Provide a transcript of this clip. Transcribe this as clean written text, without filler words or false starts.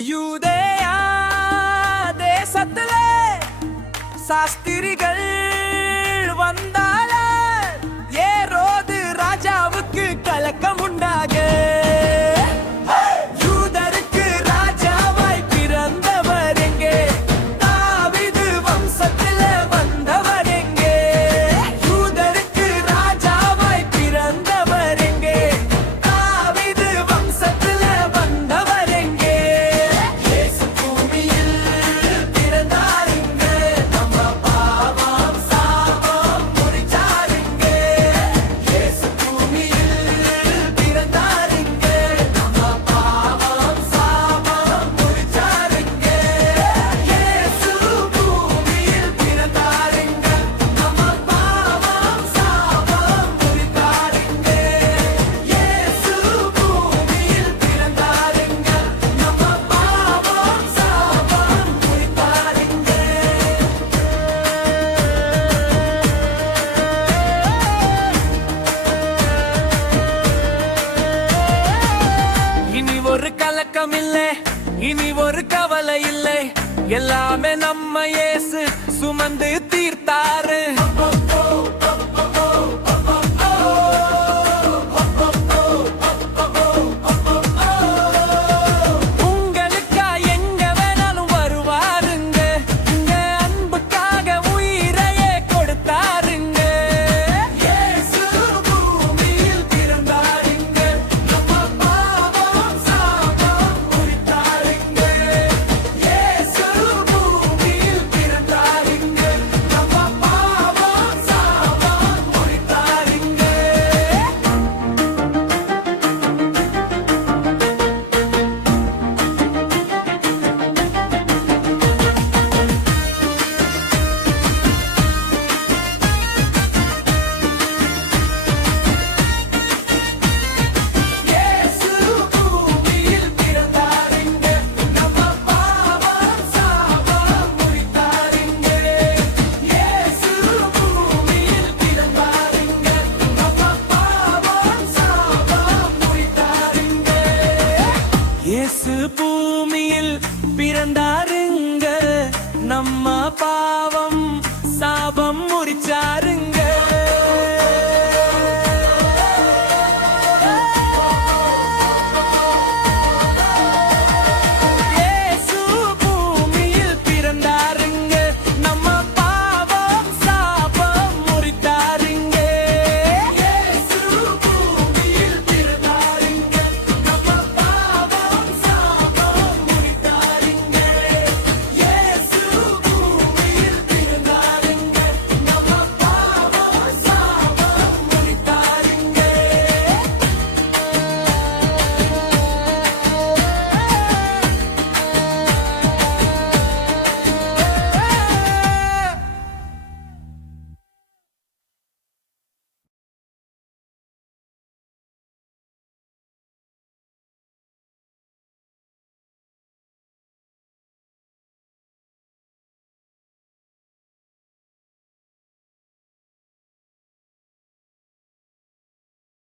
யூதேயா தேசத்திலே சாஸ்திரிகள் வந்தால ஏரோது ராஜாவுக்கு கலக்கம் உண்டாக யூதருக்கு ராஜாவாய் பிறந்தவர் எங்கே? தாவீது வம்சத்திலே வந்தவர் எங்கே? யூதருக்கு ராஜாவாய் பிறந்தவர் எங்கே? தாவீது வம்சத்திலே வந்தவர் எங்கே? இயேசு பூமியில் பிறந்தாருங்க, நம்ம பாவம் சாபம் முறிச்சாருங்க. இயேசு பூமியில் பிறந்தாருங்க, நம்ம பாவம் சாபம் முறிச்சாருங்க. இயேசு பூமியில் பிறந்தாருங்க, நம்ம பாவம் சாபம் முறித்தாருங்க. இயேசு பூமியில் பிறந்தாருங்க, நம்ம பாவம் சாபம் முறித்தாருங்க. இனி ஒரு கலக்கம் இல்லை, இனி ஒரு கவலை இல்லை, எல்லாமே நம்ம இயேசு சுமந்து தீர்த்தாரு. உங்களுக்கா எங்க வேணாலும் வருவாருங்க, உங்க அன்புக்காக உயிரையே கொடுத்தாருங்க. இயேசு பூமியில் பிறந்தாருங்க, நம்ம பாவம் சாபம் முறித்தாருங்க. இயேசு பூமியில் பிறந்தாருங்க, நம்ம பாவம் சாபம் முறித்தாருங்க. இயேசு பூமியில் பிறந்தாருங்க, நம்ம பாவம் சாபம் முறித்தாருங்க. இயேசு பூமியில் பிறந்தாருங்க, நம்ம பாவம் சாபம் முறித்தாருங்க. இயேசு பூமியில் பிறந்தாருங்க, நம்ம பாவம் சாபம் முறிச்சாருங்க.